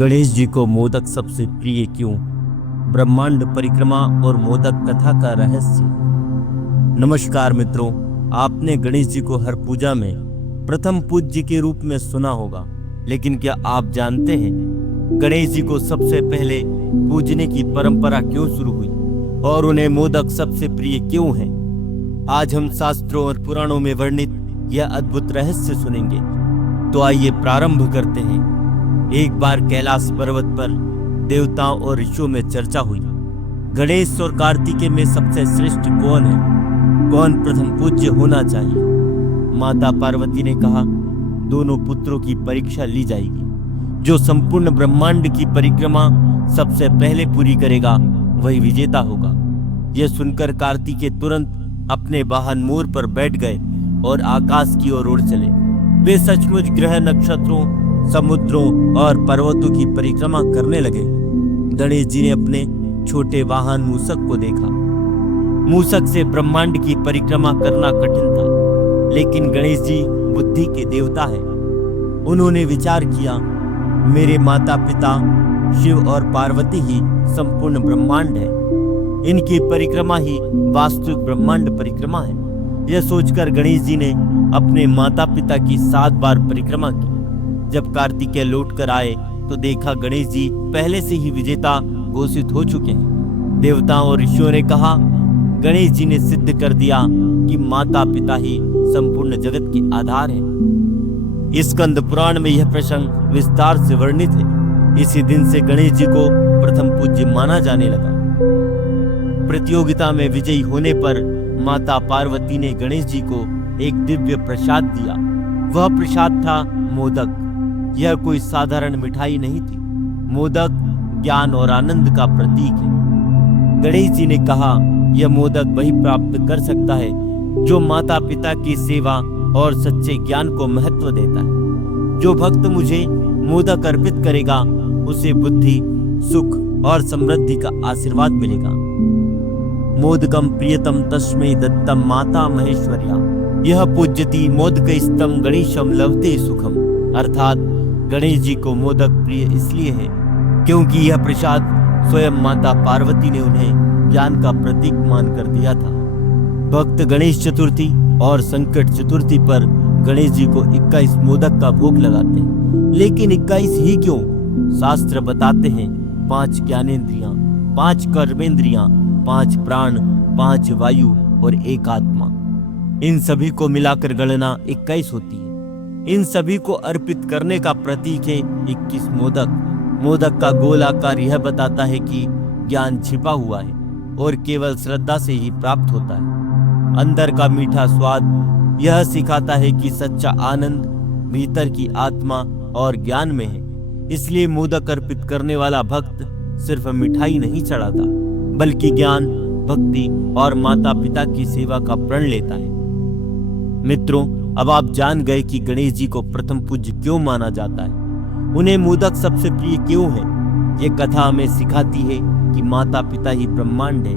गणेश जी को मोदक सबसे प्रिय क्यों? ब्रह्मांड परिक्रमा और मोदक कथा का रहस्य। नमस्कार मित्रों, आपने गणेश जी को हर पूजा में प्रथम पूज्य के रूप में सुना होगा, लेकिन क्या आप जानते हैं गणेश जी को सबसे पहले पूजने की परंपरा क्यों शुरू हुई और उन्हें मोदक सबसे प्रिय क्यों है? आज हम शास्त्रों और पुराणों में वर्णित यह अद्भुत रहस्य सुनेंगे। तो आइए प्रारंभ करते हैं। एक बार कैलाश पर्वत पर देवताओं और ऋषियों में चर्चा हुई, गणेश और कार्तिकेय में सबसे श्रेष्ठ कौन है, कौन प्रथम पूज्य होना चाहिए। माता पार्वती ने कहा, दोनों पुत्रों की परीक्षा ली जाएगी। जो संपूर्ण ब्रह्मांड की परिक्रमा सबसे पहले पूरी करेगा वही विजेता होगा। यह सुनकर कार्तिकेय तुरंत अपने वाहन मोर पर बैठ गए और आकाश की ओर उड़ चले। वे सचमुच ग्रह, नक्षत्रों, समुद्रों और पर्वतों की परिक्रमा करने लगे। गणेश जी ने अपने छोटे वाहन मूषक को देखा। मूषक से ब्रह्मांड की परिक्रमा करना कठिन था, लेकिन गणेश जी बुद्धि के देवता हैं। उन्होंने विचार किया, मेरे माता पिता शिव और पार्वती ही संपूर्ण ब्रह्मांड है। इनकी परिक्रमा ही वास्तविक ब्रह्मांड परिक्रमा है। यह सोचकर गणेश जी ने अपने माता पिता की 7 बार परिक्रमा की। जब कार्तिकेय लौट कर आए तो देखा गणेश जी पहले से ही विजेता घोषित हो चुके हैं। देवताओं और ऋषियों ने कहा, गणेश जी ने सिद्ध कर दिया कि माता पिता ही संपूर्ण जगत के आधार हैं। स्कंद पुराण में यह प्रसंग विस्तार से वर्णित है। इसी दिन से गणेश जी को प्रथम पूज्य माना जाने लगा। प्रतियोगिता में विजयी होने पर माता पार्वती ने गणेश जी को एक दिव्य प्रसाद दिया। वह प्रसाद था मोदक। यह कोई साधारण मिठाई नहीं थी। मोदक ज्ञान और आनंद का प्रतीक है। गणेश जी ने कहा, यह मोदक वही प्राप्त कर सकता है जो माता पिता की सेवा और सच्चे ज्ञान को महत्व देता है। जो भक्त मुझे मोदक अर्पित करेगा उसे बुद्धि, सुख और समृद्धि का आशीर्वाद मिलेगा। मोदकम प्रियतम तस्मै दत्तम माता महेश्वर्या, यह पूज्यति मोदकस्तम गणेशम लभते सुखम। अर्थात गणेश जी को मोदक प्रिय इसलिए है क्योंकि यह प्रसाद स्वयं माता पार्वती ने उन्हें ज्ञान का प्रतीक मानकर दिया था। भक्त गणेश चतुर्थी और संकट चतुर्थी पर गणेश जी को 21 मोदक का भोग लगाते हैं। लेकिन 21 ही क्यों? शास्त्र बताते हैं 5 ज्ञानेंद्रियां, 5 कर्मेंद्रियां, 5 प्राण, 5 वायु और 1 आत्मा। इन सभी को मिलाकर गणना 21 होती है। इन सभी को अर्पित करने का प्रतीक है 21 मोदक। मोदक का गोल आकार यह बताता है कि ज्ञान छिपा हुआ है और केवल श्रद्धा से ही प्राप्त होता है। अंदर का मीठा स्वाद यह सिखाता है कि सच्चा आनंद भीतर की आत्मा और ज्ञान में है। इसलिए मोदक अर्पित करने वाला भक्त सिर्फ मिठाई नहीं चढ़ाता, बल्कि ज्ञान, भक्ति और माता पिता की सेवा का प्रण लेता है। मित्रों, अब आप जान गए कि गणेश जी को प्रथम पूज्य क्यों माना जाता है, उन्हें मोदक सबसे प्रिय क्यों है। ये कथा हमें सिखाती है कि माता पिता ही ब्रह्मांड है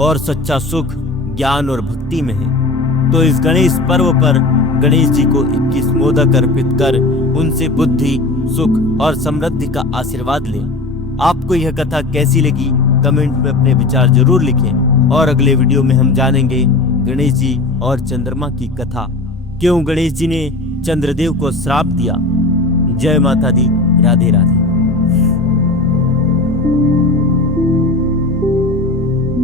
और सच्चा सुख ज्ञान और भक्ति में है। तो इस गणेश पर्व पर गणेश जी को 21 मोदक अर्पित कर उनसे बुद्धि, सुख और समृद्धि का आशीर्वाद लें। आपको यह कथा कैसी लगी कमेंट में अपने विचार जरूर लिखें। और अगले वीडियो में हम जानेंगे गणेश जी और चंद्रमा की कथा, क्यों गणेश जी ने चंद्रदेव को श्राप दिया। जय माता दी, राधे राधे।